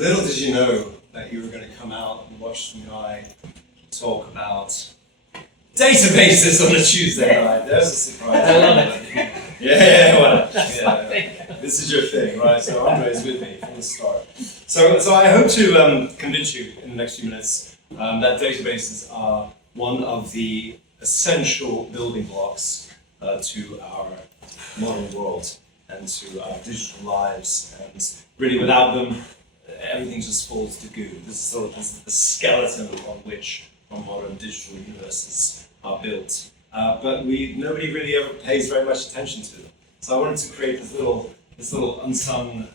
Little did you know that you were going to come out and watch some guy talk about databases on a Tuesday night. There's a surprise. I love it. Yeah. This is your thing, right? So Andre's with me from the start. So I hope to convince you in the next few minutes that databases are one of the essential building blocks to our modern world and to our digital lives. And really, without them, everything just falls to goo. This is sort of the skeleton on which our modern digital universes are built. But nobody really ever pays very much attention to them. So I wanted to create this little unsung,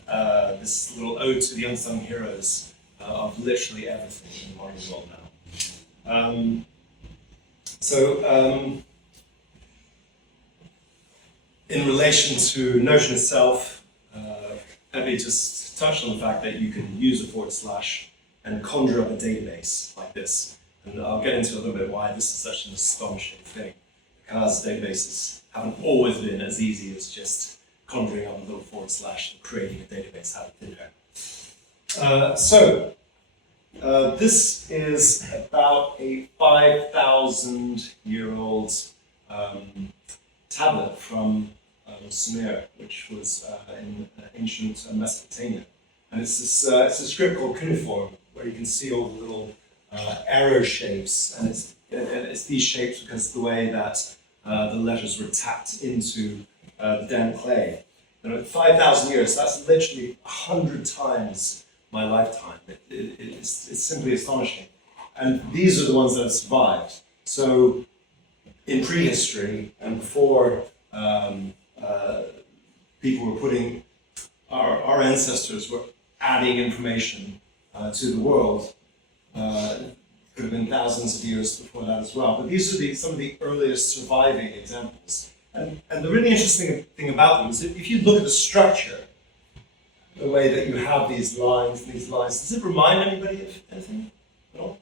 this little ode to the unsung heroes of literally everything in the modern world now. In relation to Notion itself, Pepe just touched on the fact that you can use a / and conjure up a database like this. And I'll get into a little bit why this is such an astonishing thing, because databases haven't always been as easy as just conjuring up a little / and creating a database out of thin air. This is about a 5,000-year-old tablet from Sumer, which was in ancient Mesopotamia. And it's a script called cuneiform, where you can see all the little arrow shapes, and it's these shapes because of the way that the letters were tapped into the damp clay. And at 5,000 years, that's literally 100 times my lifetime. It's simply astonishing. And these are the ones that have survived. So in prehistory and before people were putting, our ancestors were adding information to the world. Could have been thousands of years before that as well. But these are some of the earliest surviving examples. And the really interesting thing about them is that if you look at the structure, the way that you have these lines, does it remind anybody of anything at all?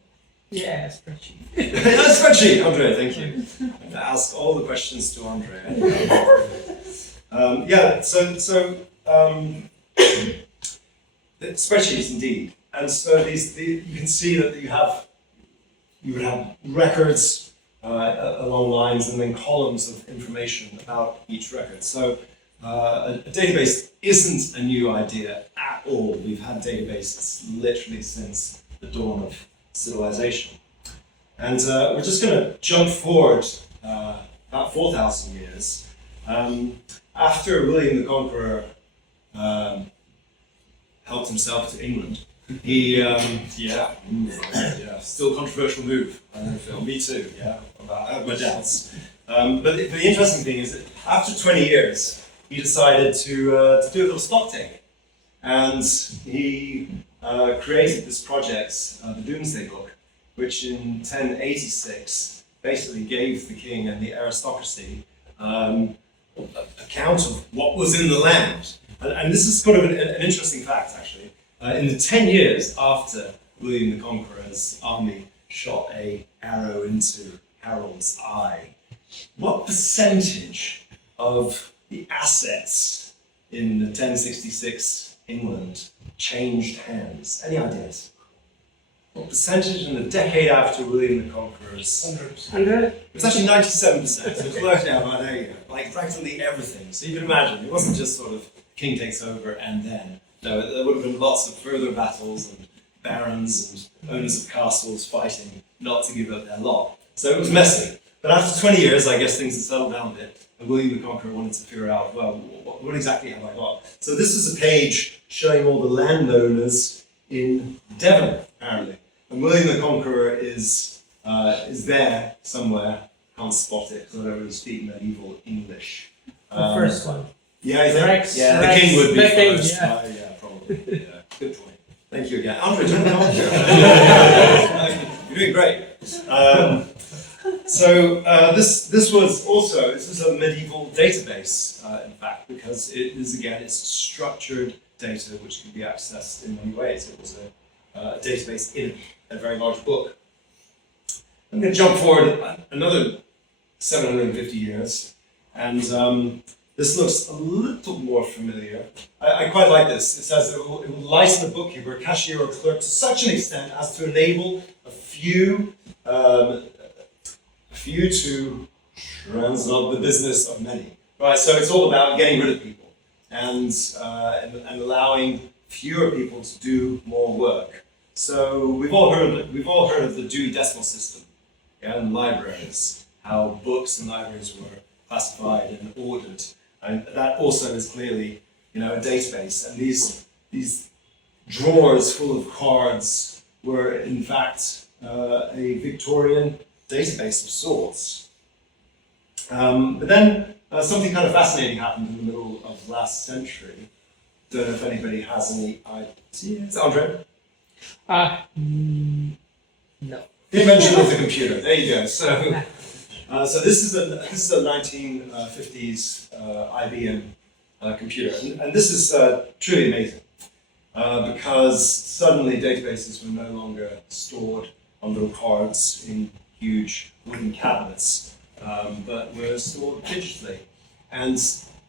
Yeah, spreadsheet. Spreadsheet, Andre, thank you. I have to ask all the questions to Andre. Spreadsheets indeed. And so you can see that you would have records along lines and then columns of information about each record. So a database isn't a new idea at all. We've had databases literally since the dawn of civilization. And we're just going to jump forward about 4,000 years. After William the Conqueror helped himself to England, he, still controversial move. I don't feel. Me too, yeah, I have my doubts. But the interesting thing is that after 20 years, he decided to do a little stock take. And he created this project, the Domesday Book, which in 1086 basically gave the king and the aristocracy account of what was in the land. And this is sort of an interesting fact, actually. In the 10 years after William the Conqueror's army shot an arrow into Harold's eye, what percentage of the assets in the 1066 England changed hands? Any ideas? What percentage in the decade after William the Conqueror's? 100%. It was actually 97%. So it was worked out by there you go. Like practically everything. So you can imagine, it wasn't just sort of king takes over and then. No, there would have been lots of further battles and barons and owners of castles fighting not to give up their lot. So it was messy. But after 20 years, I guess things had settled down a bit. And William the Conqueror wanted to figure out, well, what exactly have I got? So this is a page showing all the landowners in Devon, apparently. And William the Conqueror is there somewhere. Can't spot it because I don't really speak medieval English. The first one. Yeah, Rex, the Rex, king would be first. Yeah. Yeah, probably. Yeah. Good point. Thank you again. Andre, do you want to come on? You're doing great. This is a medieval database, in fact, because it's structured data which can be accessed in many ways. It was a database in a very large book. I'm going to jump forward another 750 years, and This looks a little more familiar. I quite like this. It says it will license a bookkeeper, cashier, or clerk to such an extent as to enable a few to translate the business of many. Right. So it's all about getting rid of people and allowing fewer people to do more work. So we've all heard of the Dewey Decimal System, yeah, in libraries, how books and libraries were classified and ordered, and that also is clearly, a database. And these drawers full of cards were in fact a Victorian database of sorts. But then something kind of fascinating happened in the middle of last century. Don't know if anybody has any ideas. Andre? No. The invention of the computer. There you go. So this is a 1950s IBM computer, and this is truly amazing because suddenly databases were no longer stored on little cards in huge wooden cabinets, but were stored digitally. And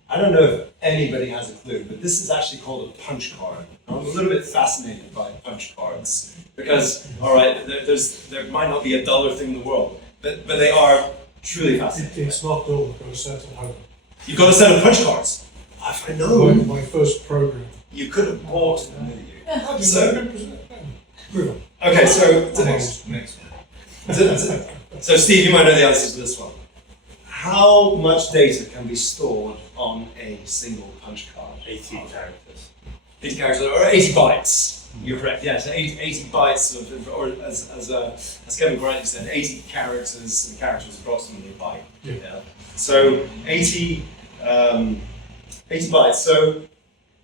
I don't know if anybody has a clue, but this is actually called a punch card. I'm a little bit fascinated by punch cards because, all right, there might not be a duller thing in the world, but they are truly fascinating. It's not dull, I've got a set at home. You've got a set of punch cards. I know. My first program. You could have bought them with you. Move on. Okay, so so Steve, you might know the answer to this one. How much data can be stored on a single punch card? 80 characters. 80 characters, or 80 bytes. You're correct, yes, 80 bytes of, or as Kevin rightly said, 80 characters, and characters approximately a byte. Yeah. So 80 bytes. So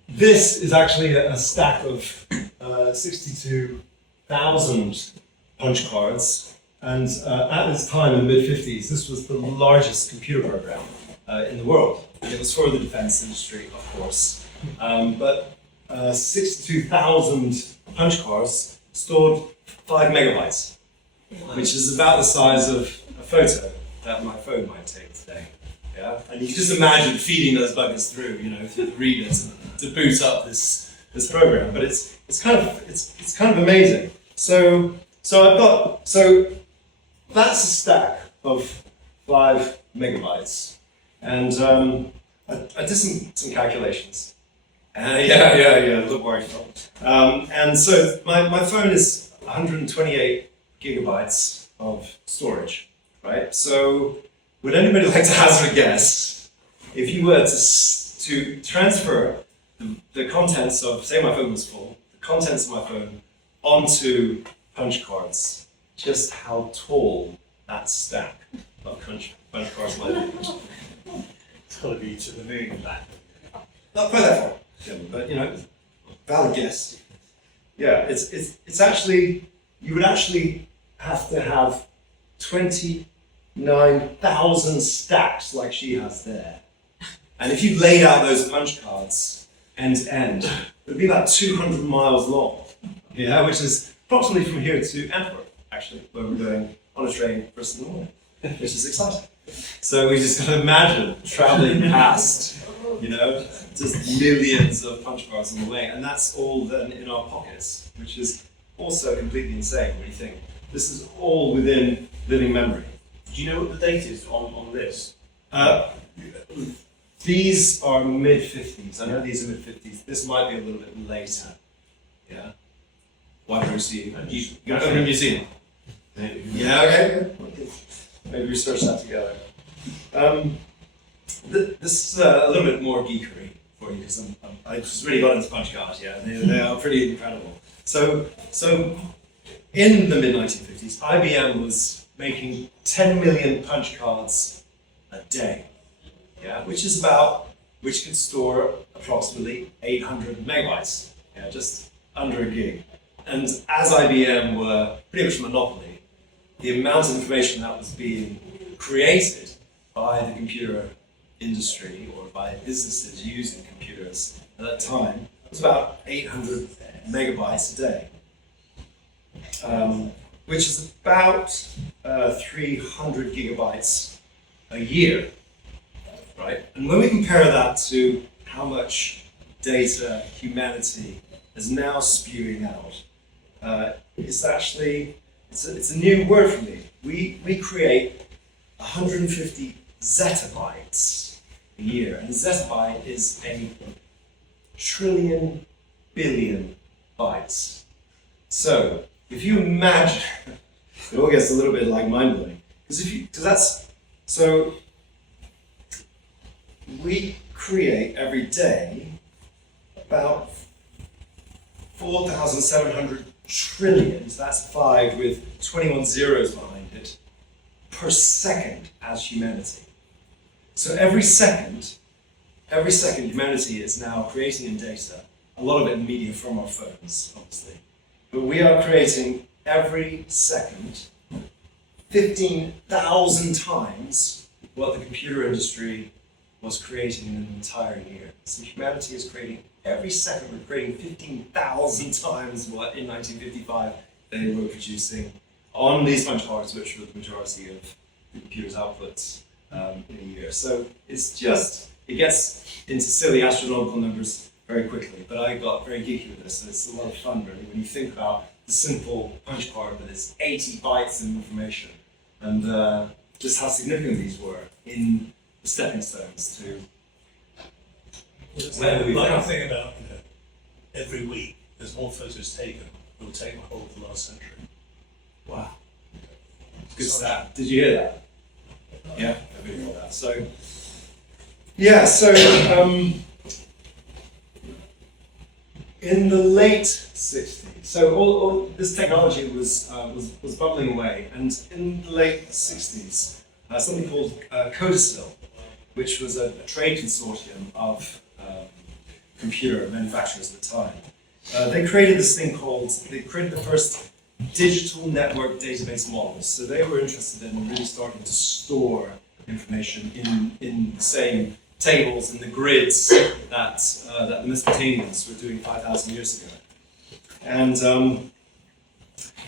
this is actually a stack of 62,000 punch cards. And at this time, in the mid-50s, this was the largest computer program in the world. It was for the defense industry, of course. But 62,000 punch cards stored 5 megabytes, which is about the size of a photo that my phone might take today. Yeah, and you can just imagine feeding those buggers through, through the readers to boot up this program. But it's kind of amazing. So that's a stack of 5 megabytes, and I did some calculations. Yeah, look where I from. And so my phone is 128 gigabytes of storage, right? So would anybody like to hazard a guess if you were to transfer the contents of, say my phone was full, the contents of my phone onto punch cards, just how tall that stack of punch cards might be? It's got to be to the moon and back. Not quite that far, Jim, but valid guess. Yeah, it's actually, you would actually have to have 29,000 stacks like she has there. And if you laid out those punch cards end to end, it would be about 200 miles long. Yeah, which is approximately from here to Antwerp, actually, where we're going on a train first in the morning, which is exciting. So we just got to imagine traveling past, just millions of punch cards on the way, and that's all then in our pockets, which is also completely insane when you think this is all within living memory. Do you know what the date is on this? These are mid-50s. I know these are mid-50s. This might be a little bit later. Yeah. Why don't you see? You're going to a museum. Yeah, okay. Maybe research that together. This is a little bit more geekery for you because I just really got into punch cards. Yeah, they are pretty incredible. So in the mid-1950s, IBM was making 10 million punch cards a day. Yeah, which could store approximately 800 megabytes. Yeah, just under a gig. And as IBM were pretty much a monopoly, the amount of information that was being created by the computer industry or by businesses using computers at that time was about 800 megabytes a day, which is about 300 gigabytes a year. right? And when we compare that to how much data humanity is now spewing out, it's actually, it's a new word for me. We create 150 zettabytes a year, and zettabyte is a trillion billion bytes. So if you imagine, it all gets a little bit like mind-blowing, because that's, so we create every day about 4,700 trillion, so that's 5 with 21 zeros behind it, per second as humanity. So every second humanity is now creating in data, a lot of it in media from our phones, obviously. But we are creating every second 15,000 times what the computer industry was creating in an entire year. So humanity is creating, every second we're creating 15,000 times what in 1955 they were producing on these punch cards, which were the majority of the computer's outputs in a year. So it's just, it gets into silly astronomical numbers very quickly, but I got very geeky with this, and it's a lot of fun really when you think about the simple punch card with its 80 bytes of information, and just how significant these were in the stepping stones to where we've Like come. the thing about, every week there's more photos taken than will take the whole of the last century. Wow. Good stat. Did you hear that? Yeah, I really heard that. So, yeah, so in the late 60s, so all this technology was bubbling away, and in the late 60s, something called Codicil, which was a trade consortium of computer manufacturers at the time. They created this thing they created the first digital network database models. So they were interested in really starting to store information in the same tables and the grids that the Mesopotamians were doing 5,000 years ago. And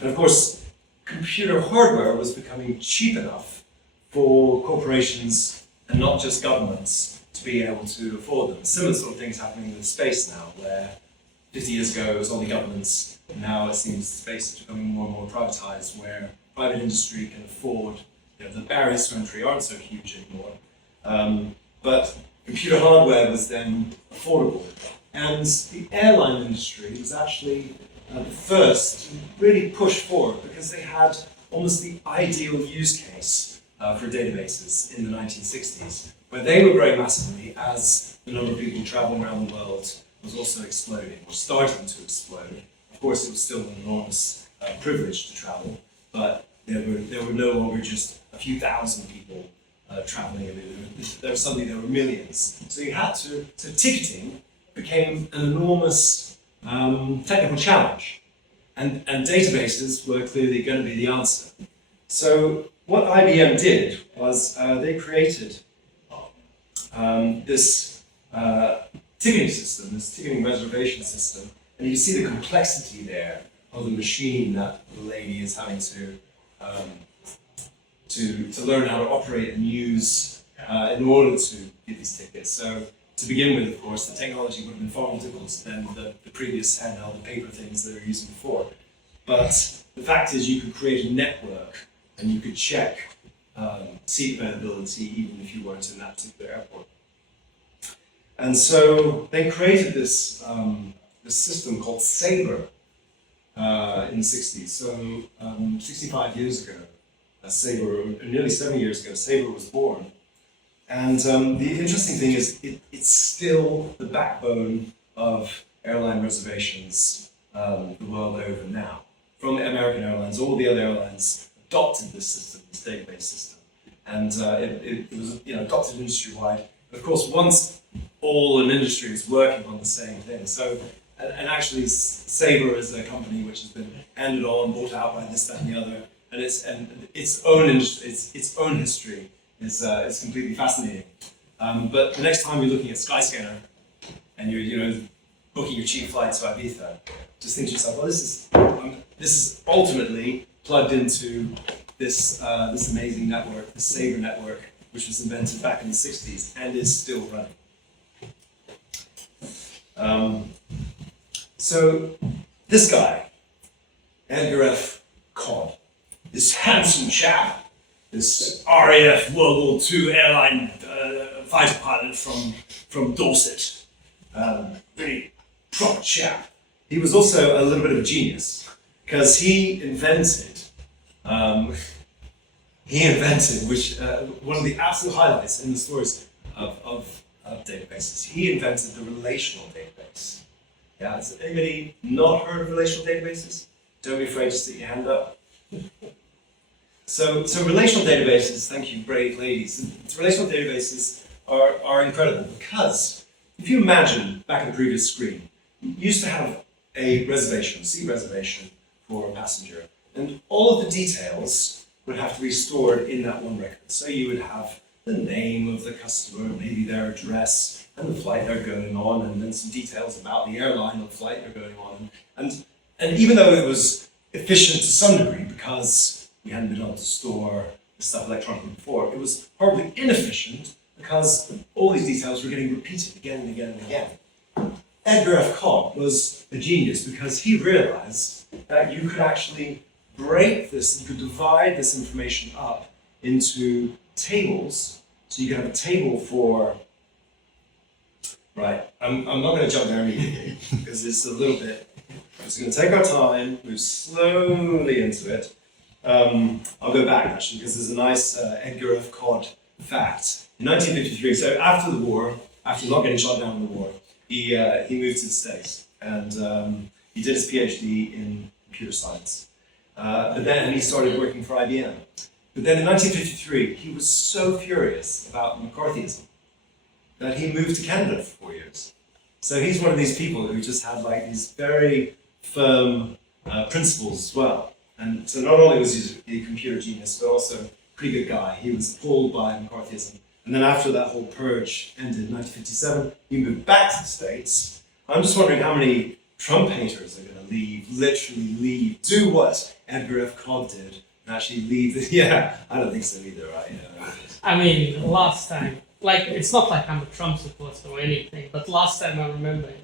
of course, computer hardware was becoming cheap enough for corporations and not just governments to be able to afford them. Similar sort of things happening with space now, where 50 years ago it was only governments, and now it seems space is becoming more and more privatized, where private industry can afford, the barriers to entry aren't so huge anymore. But computer hardware was then affordable. And the airline industry was actually the first to really push forward, because they had almost the ideal use case for databases in the 1960s, where they were growing massively as the number of people traveling around the world was also exploding, or starting to explode. Of course, it was still an enormous privilege to travel, but there were no longer just a few thousand people traveling. There were millions. So you had to, so ticketing became an enormous technical challenge, and databases were clearly going to be the answer. So what IBM did was they created this ticketing system, this ticketing reservation system, and you see the complexity there of the machine that the lady is having to learn how to operate and use in order to get these tickets. So to begin with, of course, the technology would have been far more difficult than the previous handheld and paper things they were using before. But the fact is, you could create a network and you could check seat availability even if you weren't in that particular airport. And so they created this system called Sabre in the 60s. So 65 years ago, Sabre, nearly 70 years ago, Sabre was born. And the interesting thing is, it's still the backbone of airline reservations the world over now. From the American Airlines, all the other airlines adopted this system, this database system. And it was adopted industry-wide. Of course, once all an industry is working on the same thing. So, and actually, Sabre is a company which has been handed on, bought out by this, that, and the other, and its own industry, its own history is completely fascinating. But the next time you're looking at Skyscanner and you're booking your cheap flight to Ibiza, just think to yourself, well, this is ultimately plugged into this amazing network, the Sabre network, which was invented back in the 60s and is still running. So this guy, Edgar F. Codd, this handsome chap, this RAF World War II airline fighter pilot from Dorset, really proper chap. He was also a little bit of a genius because he invented, which one of the absolute highlights in the stories of databases. He invented the relational database. Yeah, has anybody not heard of relational databases? Don't be afraid to stick your hand up. So relational databases, thank you, brave ladies. Relational databases are incredible because if you imagine back in the previous screen, you used to have a reservation, seat reservation for a passenger, and all of the details would have to be stored in that one record. So you would have the name of the customer, maybe their address, and the flight they're going on, and then some details about the airline or the flight they're going on. And even though it was efficient to some degree because we hadn't been able to store the stuff electronically before, it was horribly inefficient because all these details were getting repeated again and again and again. Edgar F. Codd was a genius because he realized that you could actually break this, you could divide this information up into tables. So you could have a table for, right, I'm not going to jump there immediately because it's a little bit, we're just going to take our time, move slowly into it. I'll go back actually because there's a nice Edgar F. Codd fact. In 1953, so after the war, after not getting shot down in the war, he moved to the States and he did his PhD in computer science. But then he started working for IBM. But then in 1953, he was so furious about McCarthyism that he moved to Canada for 4 years. So he's one of these people who just had like these very firm principles as well. And so not only was he a computer genius, but also a pretty good guy. He was appalled by McCarthyism. And then after that whole purge ended in 1957, he moved back to the States. I'm just wondering how many Trump haters are going to literally leave, do what Edgar F. Codd did, and actually leave. Yeah, I don't think so either, right? Yeah. I mean, last time, like, it's not like I'm a Trump supporter or anything, but last time I remember in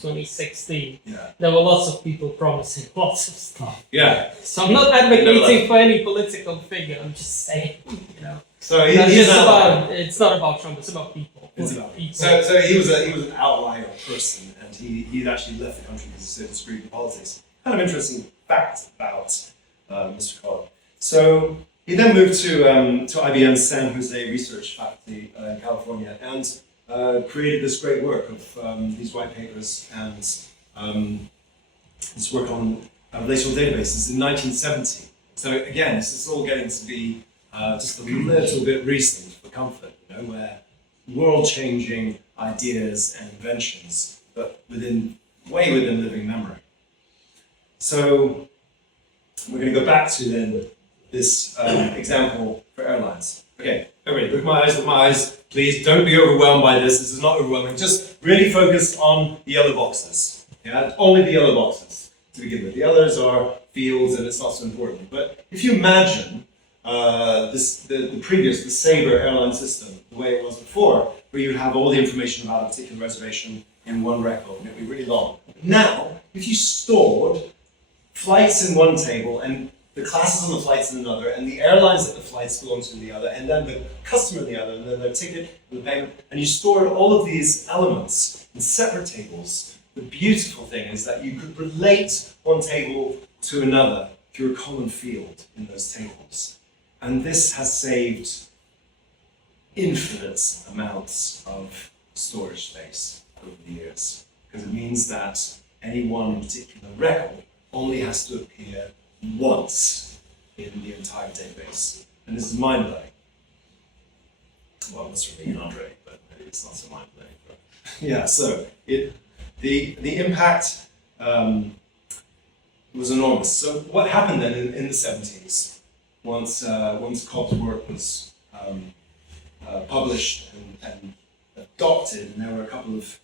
2016, there were lots of people promising lots of stuff. Yeah. So I'm not advocating for any political figure, I'm just saying, you know. So it's not about Trump, it's about people. It's about people. So he was an outlier person, and he'd actually left the country because he so disagreed with politics. Kind of interesting fact about Mr. Codd. So he then moved to IBM's San Jose research faculty in California and created this great work of these white papers and this work on relational databases in 1970. So again, this is all getting to be just a little bit recent for comfort, you know, where world-changing ideas and inventions, but way within living memory. So we're going to go back to then this example for airlines. Okay, everybody, look at my eyes, please. Don't be overwhelmed by this. This is not overwhelming. Just really focus on the yellow boxes. Yeah, only the yellow boxes to begin with. The others are fields, and it's not so important. But if you imagine the Sabre airline system, the way it was before, where you'd have all the information about a particular reservation in one record, and it'd be really long. Now, if you stored flights in one table and the classes on the flights in another, and the airlines that the flights belong to in the other, and then the customer in the other, and then their ticket and the payment, and you stored all of these elements in separate tables, the beautiful thing is that you could relate one table to another through a common field in those tables. And this has saved infinite amounts of storage space over the years, because it means that any one particular record only has to appear once in the entire database. And this is mind-blowing. Well, that's from me and Andre, but maybe it's not so mind-blowing. But yeah, so the impact was enormous. So what happened then in the 70s, once Cobb's work was published and adopted, and there were a couple of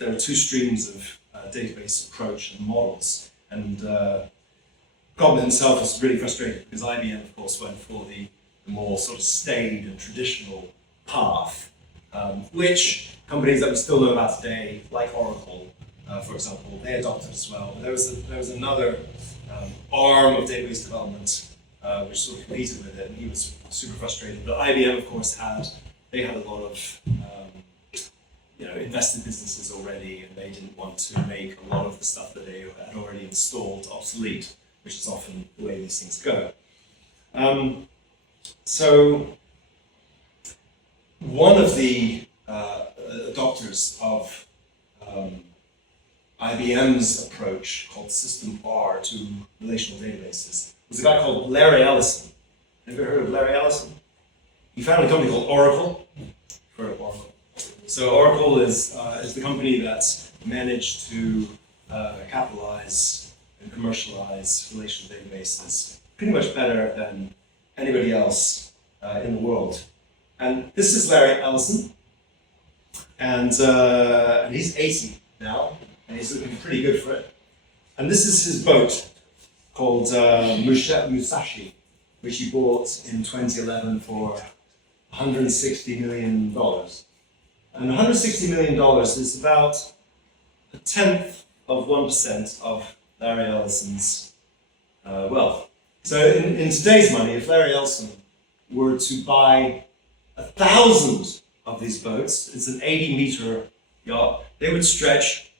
there were two streams of database approach and models, and Cobb himself was really frustrated because IBM, of course, went for the the more sort of staid and traditional path, which companies that we still know about today, like Oracle, for example, they adopted as well. But there was another arm of database development which sort of competed with it, and he was super frustrated. But IBM, of course, had a lot of invested businesses already, and they didn't want to make a lot of the stuff that they had already installed obsolete, which is often the way these things go. So one of the adopters of IBM's approach, called System R to relational databases, was a guy called Larry Ellison. Have you ever heard of Larry Ellison? He founded a company called Oracle. Heard of Oracle? So Oracle is the company that's managed to capitalize and commercialize relational databases pretty much better than anybody else in the world. And this is Larry Ellison, and he's 80 now, and he's looking pretty good for it. And this is his boat called Musashi, which he bought in 2011 for $160 million. And $160 million is about 1/10 of 1% of Larry Ellison's wealth. So in today's money, if Larry Ellison were to buy 1,000 of these boats, it's an 80-meter yacht, they would stretch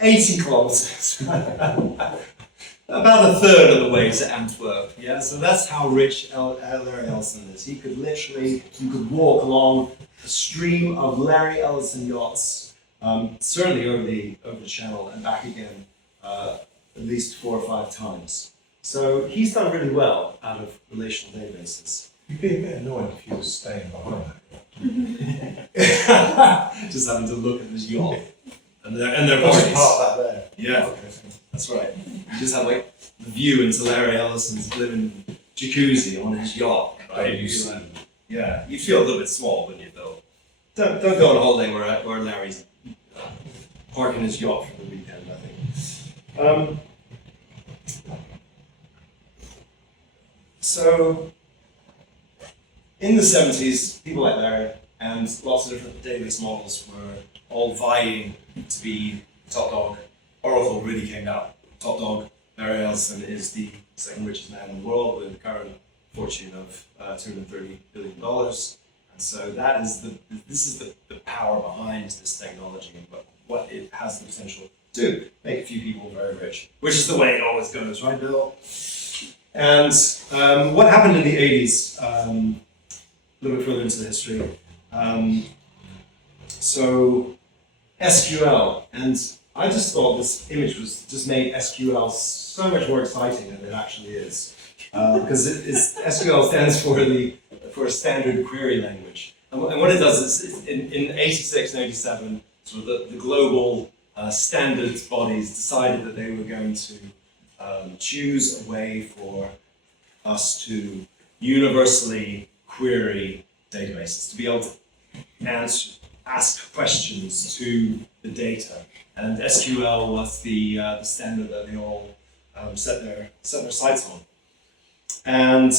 80 kilometers. About 1/3 of the way to Antwerp. Yeah, so that's how rich Larry Ellison is. You could walk along a stream of Larry Ellison yachts, certainly over the channel and back again, at least 4 or 5 times. So he's done really well out of relational databases. You'd be a bit annoyed if you were staying behind that. Just having to look at this yacht and their What's bodies. part of that there? Yeah, Okay. that's right. You just have like the view into Larry Ellison's living jacuzzi on his yacht. Right? Don't you see? Yeah, you feel a little bit small when you though. Don't go on a holiday where Larry's parking his yacht for the weekend, I think. So, in the 70s, people like Larry and lots of different database models were all vying to be top dog. Oracle really came out top dog. Larry Ellison is the second richest man in the world with a current fortune of $230 billion. And so this is the power behind this technology and what it has the potential to do. Make a few people very rich, which is the way it always goes, right, Bill? And what happened in the 80s, a little bit further into the history. So SQL, and I just thought this image just made SQL so much more exciting than it actually is. Because SQL stands for a standard query language. And what it does is, in 86 and 87, sort of the global standards bodies decided that they were going to choose a way for us to universally query databases, to be able to ask questions to the data. And SQL was the standard that they all set their sights on. And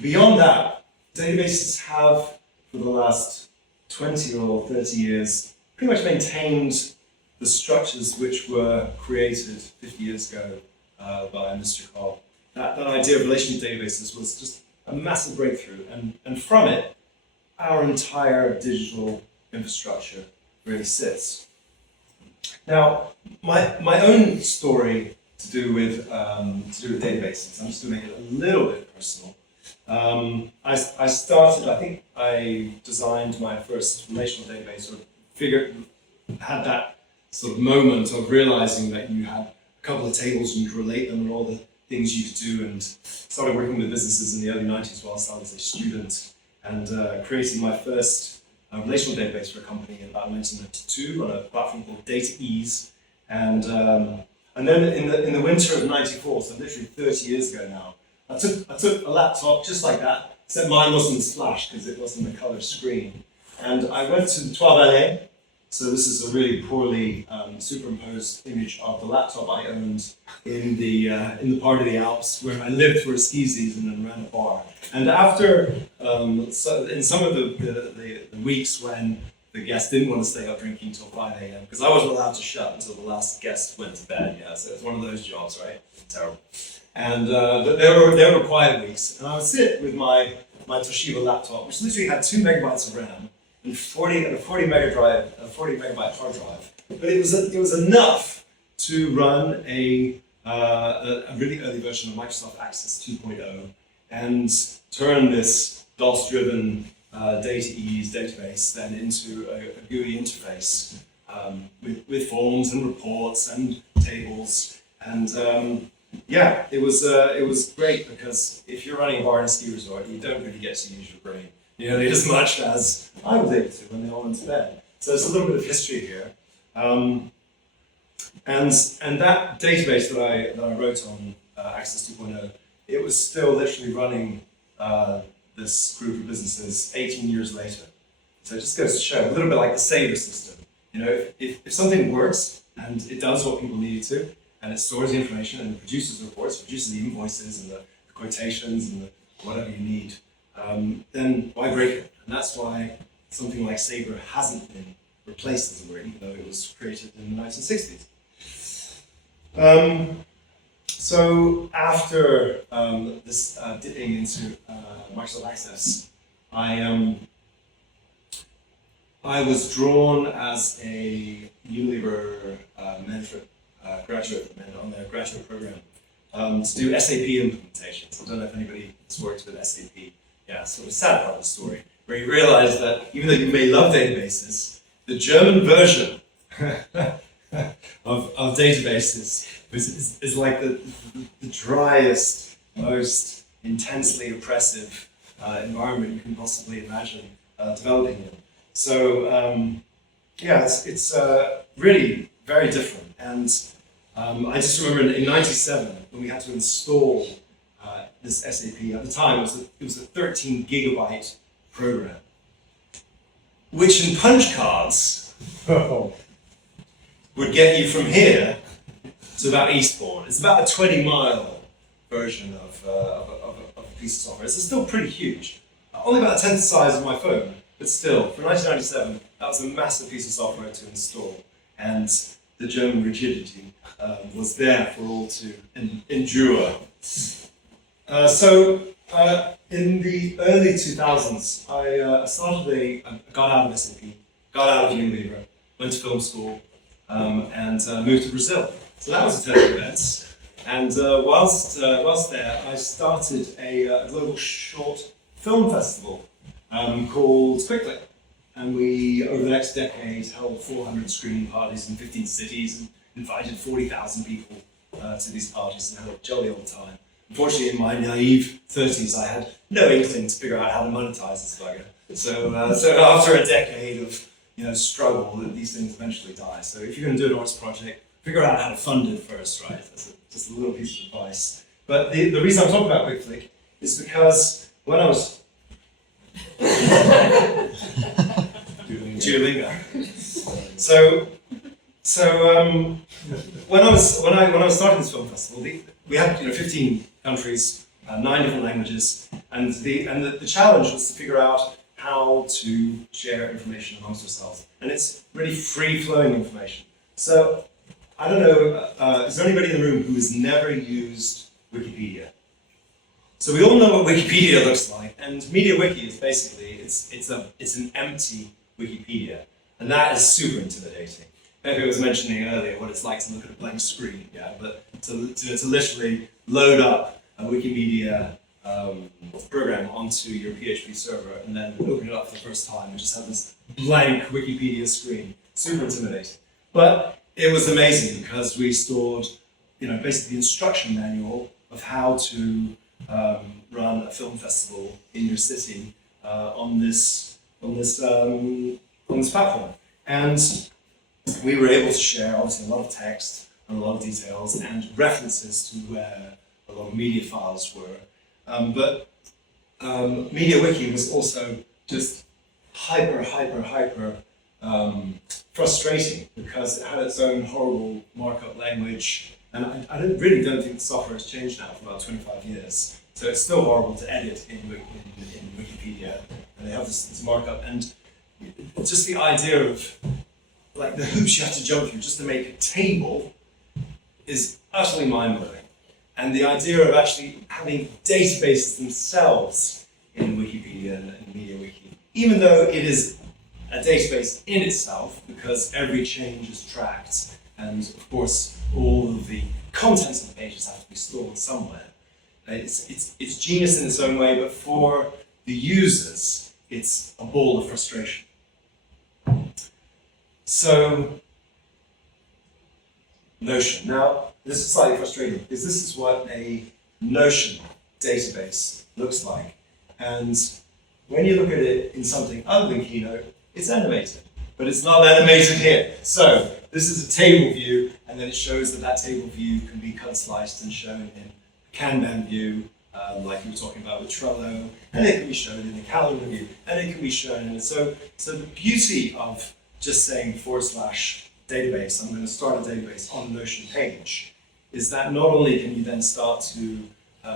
beyond that, databases have, for the last 20 or 30 years, pretty much maintained the structures which were created 50 years ago by Mr. Cobb. That idea of relational databases was just a massive breakthrough, and from it, our entire digital infrastructure really sits. Now, my own story to do with databases, I'm just going to make it a little bit personal. I designed my first relational database, or had that sort of moment of realizing that you had a couple of tables and you could relate them and all the things you could do, and started working with businesses in the early 90s while I started as a student, and creating my first relational database for a company in about 1992 on a platform called DataEase. And then in the winter of '94, so literally 30 years ago now, I took a laptop just like that, except mine wasn't flash because it wasn't a color screen. And I went to 12LA So this is a really poorly superimposed image of the laptop I owned in the part of the Alps where I lived for a ski season and ran a bar. And after, so in some of the weeks when the guests didn't want to stay up drinking till 5 a.m. because I wasn't allowed to shut until the last guest went to bed. Yeah, so it's one of those jobs, right? Terrible. And but there were quiet weeks, and I would sit with my Toshiba laptop, which literally had 2 megabytes of RAM and a 40 megabyte hard drive. But it was enough to run a really early version of Microsoft Access 2.0 and turn this DOS-driven data ease database then into a GUI interface with forms and reports and tables. And yeah, it was great because if you're running a bar in a ski resort, you don't really get to use your brain nearly as much as I was able to when they all went to bed. So there's a little bit of history here. And that database that I wrote on Access 2.0, it was still literally running this group of businesses 18 years later. So it just goes to show, a little bit like the Sabre system. You know, if something works and it does what people need it to, and it stores the information and it produces reports, produces the invoices and the quotations and whatever you need, then why break it? And that's why something like Sabre hasn't been replaced, as it were, even though it was created in the 1960s. So after this dipping into Microsoft Access, I was drawn as a Unilever mentorship graduate on their graduate program to do SAP implementations. I don't know if anybody has worked with SAP. Yeah, so it's a sad part of the story, where you realize that even though you may love databases, the German version of databases is like the driest, most intensely oppressive environment you can possibly imagine developing in. So yeah, it's really very different. And I just remember in '97 when we had to install this SAP. At the time, it was a 13 gigabyte program, which in punch cards would get you from here to about Eastbourne. It's about a 20-mile version of a piece of software. It's still pretty huge. Only about a tenth the size of my phone, but still, for 1997, that was a massive piece of software to install. And the German rigidity was there for all to endure. So in the early 2000s, I got out of SAP, got out of Unilever, went to film school, and moved to Brazil. So that was a turn of events. And whilst there, I started a global short film festival called Quickly. And we, over the next decade, held 400 screening parties in 15 cities and invited 40,000 people to these parties and had a jolly old time. Unfortunately, in my naive 30s, I had no inkling to figure out how to monetize this bugger. So after a decade of struggle, these things eventually die. So if you're going to do an arts project, figure out how to fund it first, right? That's just a little piece of advice. But the reason I'm talking about QuickFlick is because when I was Duolingo. So when I was starting this film festival, we had 15 countries, 9 different languages, and the challenge was to figure out how to share information amongst ourselves, and it's really free-flowing information. So I don't know, is there anybody in the room who has never used Wikipedia? So we all know what Wikipedia looks like, and MediaWiki is basically it's an empty Wikipedia, and that is super intimidating. Pepe was mentioning earlier what it's like to look at a blank screen, yeah, but to literally load up a Wikimedia program onto your PHP server and then open it up for the first time and just have this blank Wikipedia screen, super intimidating. But it was amazing because we stored, basically the instruction manual of how to run a film festival in your city on this platform, and we were able to share obviously a lot of text and a lot of details and references to where a lot of media files were. But MediaWiki was also just hyper frustrating because it had its own horrible markup language, and I really don't think the software has changed now for about 25 years. So it's still horrible to edit in Wikipedia, and they have this markup, and just the idea of like the hoops you have to jump through just to make a table is utterly mind-blowing. And the idea of actually having databases themselves in Wikipedia and MediaWiki, even though it is a database in itself, because every change is tracked, and of course all of the contents of the pages have to be stored somewhere. It's genius in its own way, but for the users, it's a ball of frustration. So, Notion. Now, this is slightly frustrating because this is what a Notion database looks like. And when you look at it in something other than Keynote, it's animated, but it's not animated here. So, this is a table view, and then it shows that that table view can be cut, sliced, and shown in a Kanban view, like we were talking about with Trello, and it can be shown in a calendar view, and it can be shown in it. So the beauty of just saying /database, I'm going to start a database on the Notion page, is that not only can you then start to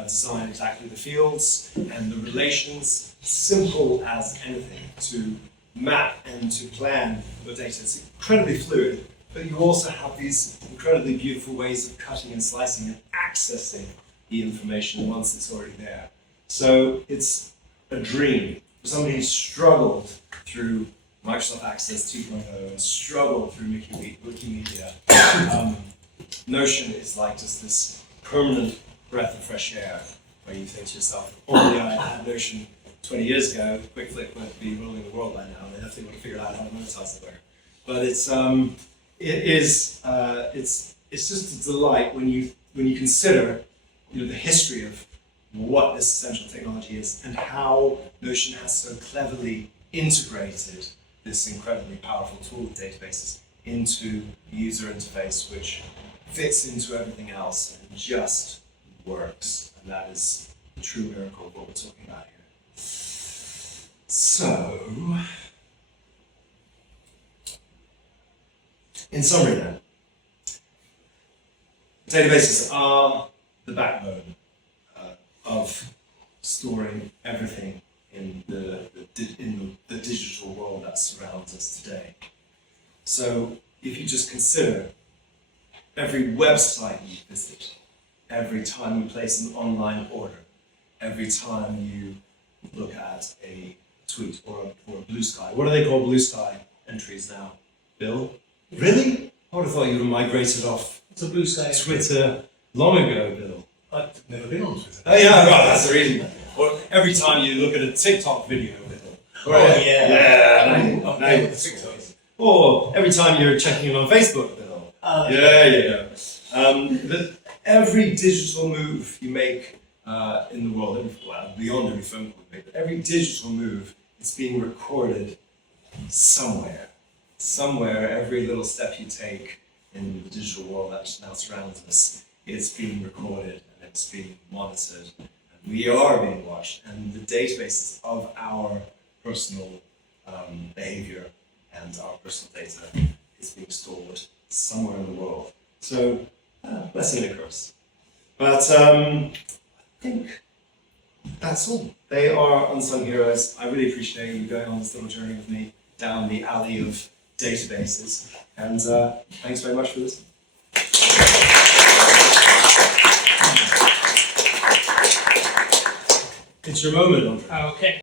design exactly the fields and the relations, simple as anything, to map and to plan your data. It's incredibly fluid, but you also have these incredibly beautiful ways of cutting and slicing and accessing the information once it's already there. So it's a dream for somebody who struggled through Microsoft Access 2.0 and struggled through Wikimedia. Notion is like just this permanent breath of fresh air where you think to yourself, only I had Notion 20 years ago, QuickFlip would be ruling the world by now. They definitely would have figured out how to monetize it there. But it's just a delight when you consider the history of what this essential technology is and how Notion has so cleverly integrated this incredibly powerful tool of databases into the user interface, which fits into everything else and just works. And that is the true miracle of what we're talking about here. So, in summary then, databases are the backbone of storing everything in the digital world that surrounds us today. So if you just consider every website you visit, every time you place an online order, every time you look at a tweet or a Blue Sky. What do they call Blue Sky entries now? Bill? Really? I would have thought you would have migrated off It's a Blue Sky. Twitter long ago, Bill. I've never been on Twitter. Oh yeah, well, that's the reason. Or every time you look at a TikTok video, Bill. Oh, yeah. Yeah. Oh, Now you- the TikToks. Or every time you're checking in on Facebook, Bill. Yeah. Every digital move you make in the world, beyond every phone call you make, but every digital move is being recorded somewhere. Somewhere, every little step you take in the digital world that now surrounds us, it's being recorded and it's being monitored. And we are being watched, and the databases of our personal behavior and our personal data is being stored somewhere in the world. So, blessing and a curse. But I think that's all. They are unsung heroes. I really appreciate you going on this little journey with me down the alley of databases. And thanks very much for listening. It's your moment, Andre. Okay.